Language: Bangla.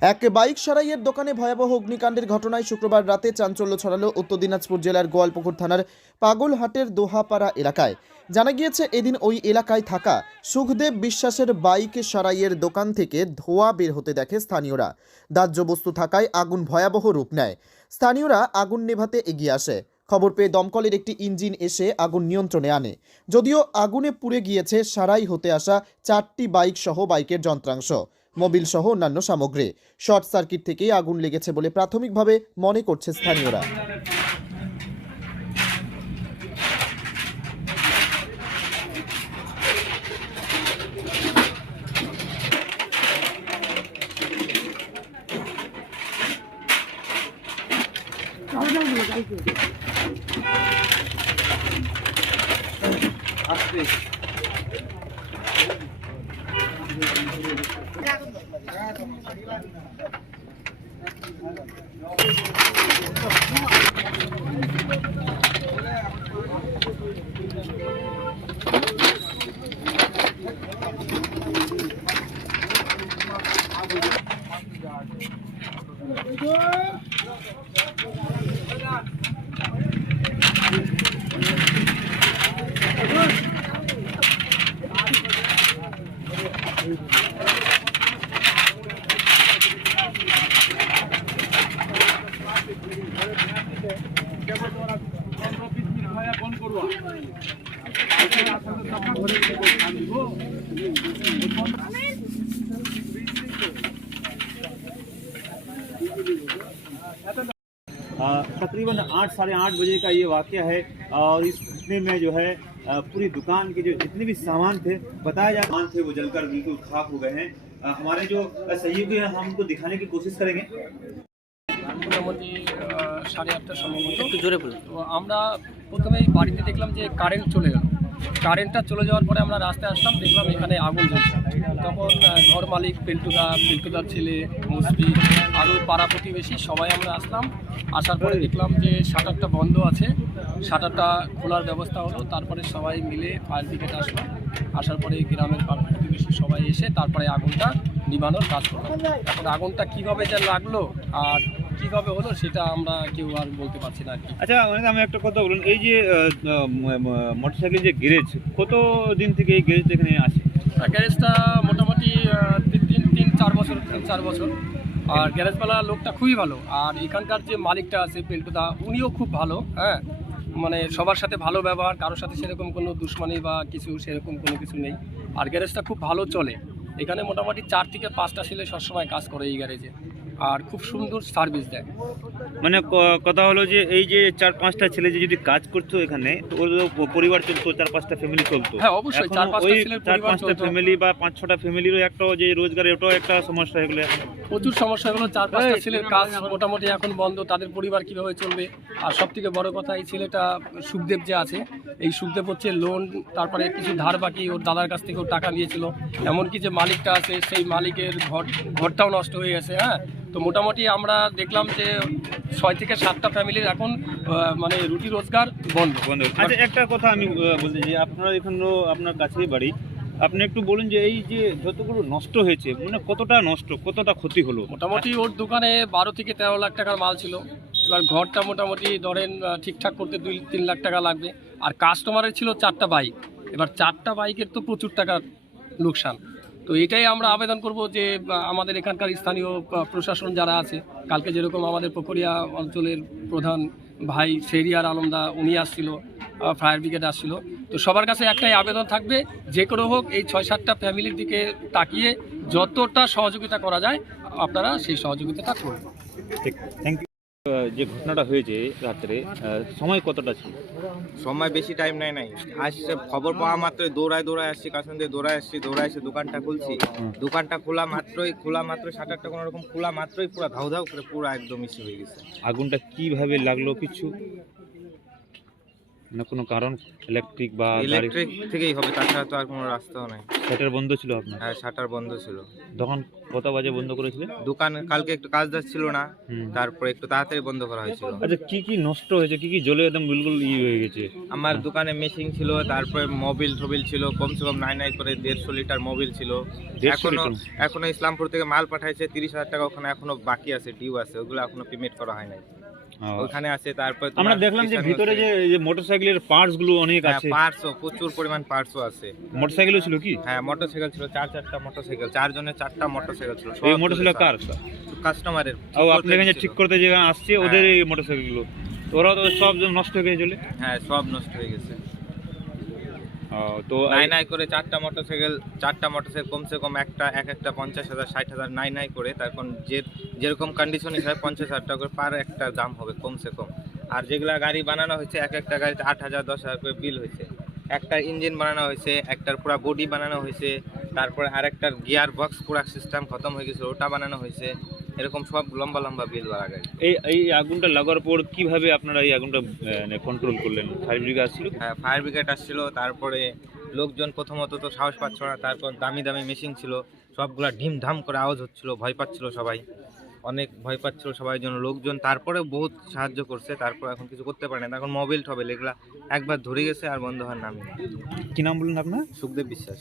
এক বাইক সারাইয়ের দোকানে ভয়াবহ অগ্নিকাণ্ডের ঘটনায় শুক্রবার রাতে চাঞ্চল্য ছড়ালো উত্তর দিনাজপুর জেলার গোয়ালপুকুর থানার পাগলহাটের দোহাপাড়া এলাকায়। জানা গিয়েছে, এদিন ওই এলাকায় থাকা সুখদেব বিশ্বাসের বাইক সারাইয়ের দোকান থেকে ধোয়া বের হতে দেখে স্থানীয়রা। দাহ্য বস্তু থাকায় আগুন ভয়াবহ রূপ নেয়। স্থানীয়রা আগুন নেভাতে এগিয়ে আসে। খবর পেয়ে দমকলের একটি ইঞ্জিন এসে আগুন নিয়ন্ত্রণে আনে। যদিও আগুনে পুড়ে গিয়েছে, সারাই হতে আসা চারটি বাইক সহ বাইকের যন্ত্রাংশ। মোবিল সহ অন্যান্য সামগ্রী। শর্ট সার্কিট থেকেই আগুন লেগেছে বলে প্রাথমিকভাবে মনে করছে স্থানীয়রা। अ, तकरीबन आठ साढ़े आठ बजे का ये वाक़ है और इस घटने में जो है अ, पूरी दुकान के जो जितने भी सामान थे बताया जा सामान थे वो जलकर बिल्कुल खाक हो गए हैं अ, हमारे जो अ, सहयोगी हैं हम उनको दिखाने की कोशिश करेंगे মোটামুটি আহ, সাড়ে আটটার সময় মতো একটু জোরে বলুন তো আমরা প্রথমেই বাড়িতে দেখলাম যে কারেন্ট চলে গেল কারেন্টটা চলে যাওয়ার পরে আমরা রাস্তায় আসলাম দেখলাম এখানে আগুন জ্বলছে তখন আহ, ঘর মালিক পেল্টুদা পেল্টুদার ছেলে মুসবি আরও পাড়া প্রতিবেশী সবাই আমরা আসলাম। আসার পরে দেখলাম যে শাটারটা বন্ধ আছে। শাটারটা খোলার ব্যবস্থা হলো তারপরে সবাই মিলে ফায়ার ব্রিগেড আসলো। আসার পরে গ্রামের পাড়া প্রতিবেশী সবাই এসে তারপরে আগুনটা নিবানোর কাজ করল। এখন আগুনটা কীভাবে যে লাগল আর কীভাবে হলো সেটা আমরা কেউ আর বলতে পারছি না আর কি। আচ্ছা অনেক আমি একটা কথা বলুন এই যে মোটরসাইকেল যে গ্যারেজ কত দিন থেকে এই গ্যারেজ এখানে আর গ্যারেজটা মোটামুটি আহ, তিন তিন তিন চার বছর, তিন, চার বছর। আর গ্যারেজওয়ালা লোকটা খুবই ভালো। আর এখানকার যে মালিকটা আছে পেল্টুদা উনিও খুব ভালো হ্যাঁ? মানে সবার সাথে ভালো ব্যবহার, কারোর সাথে সেরকম কোনো দুশ্মনী বা কিছু, সেরকম কোনো কিছু নেই। আর গ্যারেজটা খুব ভালো চলে। এখানে মোটামুটি চার থেকে পাঁচটা ছেলে সবসময় কাজ করে এই গ্যারেজে। আর খুব সুন্দর সার্ভিস দেয়। মানে কথা হলো যে এই যে চার পাঁচটা ছেলে যে যদি কাজ করতো এখানে তো ওর পরিবার চলতো চার পাঁচটা ফ্যামিলি চলতো। হ্যাঁ, অবশ্যই, চার পাঁচটা ওই চার পাঁচটা ফ্যামিলি বা পাঁচ ছটা ফ্যামিলিরও একটা যে রোজগার ওটাও একটা সমস্যা এগুলো এখন। প্রচুর সমস্যা হলো চার পাঁচটা ছেলের কাজ মোটামুটি এখন বন্ধ তাদের পরিবার কীভাবে চলবে? আর সব থেকে বড় কথা এই ছেলেটা সুখদেব যে আছে এই সুখদেব হচ্ছে লোন তারপরে কিছু ধার বাকি ওর দাদার কাছ থেকে ওর টাকা নিয়েছিল। এমনকি যে মালিকটা আছে সেই মালিকের ঘর ঘরটাও নষ্ট হয়ে গেছে হ্যাঁ? তো মোটামুটি আমরা দেখলাম যে ছয় থেকে সাতটা ফ্যামিলির এখন মানে রুটি রোজগার বন্ধ। বন্ধ। আচ্ছা একটা কথা আমি বলতে চাই আপনার এখানেও আপনার কাছেই বাড়ি আপনি একটু বলুন যে এই যে যতগুলো নষ্ট হয়েছে মানে কতটা নষ্ট, কতটা ক্ষতি হলো? মোটামুটি ওর দোকানে বারো থেকে তেরো লাখ টাকার মাল ছিল। এবার ঘরটা মোটামুটি ধরেন ঠিকঠাক করতে দুই, তিন লাখ টাকা লাগবে। আর কাস্টমারের ছিল চারটা বাইক এবার চারটা বাইকের তো প্রচুর টাকার লোকসান। তো এটাই আমরা আবেদন করব যে আমাদের এখানকার স্থানীয় প্রশাসন যারা আছে, কালকে যেরকম আমাদের পুকুরিয়া অঞ্চলের প্রধান ভাই শেরিয়ার আলমদা, উনি আসছিল। ফায়ার ব্রিগেড আসছিল। তো সবার কাছে একটাই আবেদন থাকবে যে কোনো হোক এই ছয় সাতটা ফ্যামিলির দিকে তাকিয়ে যতটা সহযোগিতা করা যায় আপনারা সেই সহযোগিতাটা করবেন থ্যাংক ইউ যে ঘটনাটা হয়েছে রাত্রে সময় কতটা ছিল? সময় বেশি টাইম নেয় নাই। আসছে খবর পাওয়া মাত্রই দৌড়ায় দৌড়ায় আসছি কাছন দিয়ে দৌড়ায় আসছি দৌড়ায় এসে দোকানটা খুলছি। দোকানটা খোলা মাত্রই খোলা মাত্রই শাটারটা কোনো রকম খোলা মাত্রই পুরো ধাউ ধাউ করে পুরো একদম ইসে হয়ে গেছে। আগুনটা কীভাবে লাগল কিছু? না কোনো কারণ? ইলেকট্রিক বা ইলেকট্রিক থেকেই হবে তাছাড়া তো আর কোনো রাস্তাও নাই। সেটার বন্ধ ছিল আপনার? হ্যাঁ শাটার বন্ধ ছিল। তখন কত বাজে বন্ধ করেছিলেন? দোকান কালকে একটু কাজ ছিল না। তারপরে একটু তাড়াতাড়ি বন্ধ করা হয়েছিল। আচ্ছা কি কি নষ্ট হয়েছে? কি কি জ্বলে একদম বিলকুল ই হয়ে গেছে? আমার দোকানে মেশিন ছিল তারপরে মোবিল টোবিল ছিল কমসে কম নাই নাই করে দেড়শো লিটার মোবিল ছিল। এখনও এখনও ইসলামপুর থেকে মাল পাঠাইছে তিরিশ হাজার টাকা ওখানে এখনও বাকি আছে ডিউ আছে ওগুলো এখনও পেমেন্ট করা হয় নাই। ওখানে আছে তারপর আমরা দেখলাম যে ভিতরে যে যে মোটরসাইকেলের পার্টসগুলো অনেক আছে। পার্টসও প্রচুর পরিমাণ পার্টসও আছে। মোটরসাইকেলও ছিল কি? হ্যাঁ মোটরসাইকেল ছিল চার চারটা মোটরসাইকেল চারজনের চারটা মোটরসাইকেল ছিল। এই মোটরসাইকেল কার? কাস্টমারের ও আপনি এখানে ঠিক করতে যে আসছে ওদের এই মোটরসাইকেলগুলো ওরা তো সব নষ্ট হয়ে গেছে হ্যাঁ সব নষ্ট হয়ে গেছে। তো নাই নাই করে চারটা মোটরসাইকেল চারটা মোটরসাইকেল কমসে কম একটা, এক একটা পঞ্চাশ হাজার, ষাট হাজার নাই নাই করে তখন যে যেরকম কন্ডিশন হিসাবে পঞ্চাশ হাজার টাকা করে পার একটা দাম হবে কমসে কম। আর যেগুলা গাড়ি বানানো হয়েছে, এক একটা গাড়িতে আট হাজার, দশ হাজার করে বিল হয়েছে। একটা ইঞ্জিন বানানো হয়েছে, একটার পুরো বডি বানানো হয়েছে, তারপরে আরেকটার গিয়ার বক্স পুরা সিস্টেম খতম হয়ে গেছে, ওটা বানানো হয়েছে। এরকম সব লম্বা লম্বা বিল বাড়া গাড়ি এই এই আগুনটা লাগার পর কীভাবে আপনারা এই আগুনটা মানে কন্ট্রোল করলেন? ফায়ার ব্রিগেড আসছিল হ্যাঁ ফায়ার ব্রিগেড আসছিল তারপরে লোকজন প্রথমত তো সাহস পাচ্ছিল না তারপর দামি দামি মেশিন ছিল সবগুলা ঢিম ঢাম করে আওয়াজ হচ্ছিল ভয় পাচ্ছিল সবাই। অনেক ভয় পাচ্ছিল সবাই জন্য লোকজন তারপরে বহুত সাহায্য করছে তারপর এখন কিছু করতে পারে না। এখন মোবাইল টবেল এগুলা একবার ধরে গেছে আর বন্ধ হওয়ার নেই। কি নাম বললেন আপনার? সুখদেব বিশ্বাস।